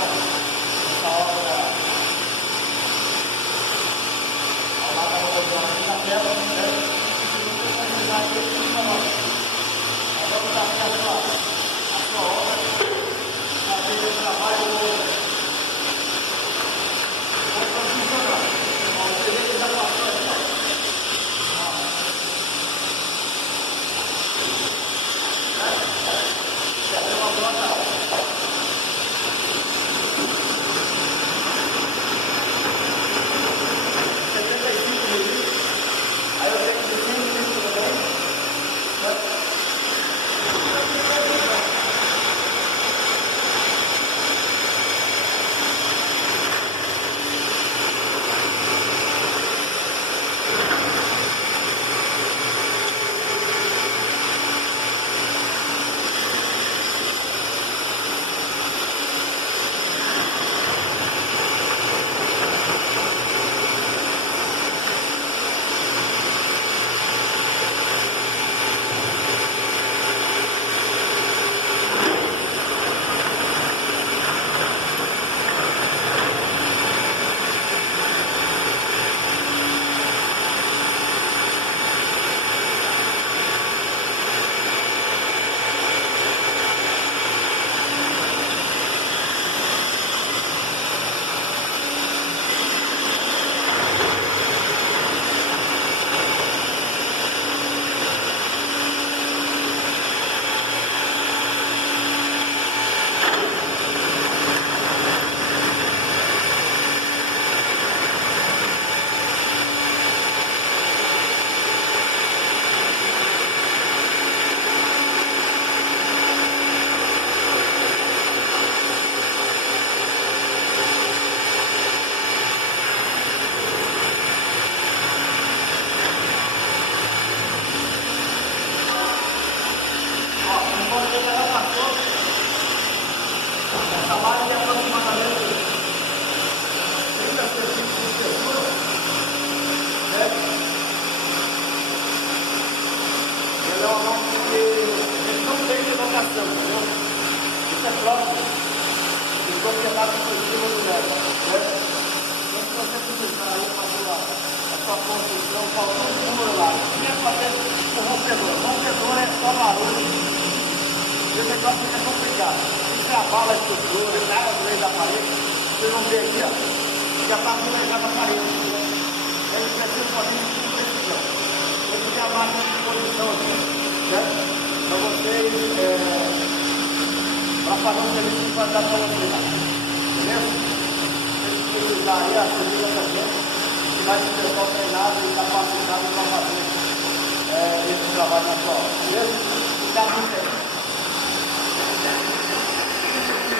essa obra ao lado da rodoviária da tela, né? Se você precisar aqui, para nós. Nós vamos dar a sua obra, fazer o trabalho funcionar. Você vê que já passou aqui, ó. Já tem uma planta. Trabalho de aproximadamente 30 centímetros de espessura, né? Ele é uma máquina que ele não tem de locação, entendeu? Isso é próprio de propriedade exclusiva do médico, né? Então, se você precisar aí fazer a sua construção, faltou um número lá, tinha que fazer o rompedor. O rompedor é só barulho. Esse negócio fica complicado. Se abala a estrutura, cai no meio da parede, vocês vão ver aqui, ó, já está planejada a parede. Ele precisa fazer isso com precisão. Ele tem a máquina de posição aqui, certo? Para vocês, para fazer um serviço de qualidade para vocês, beleza? Se precisar aí, se liga também, que vai ser o pessoal treinado e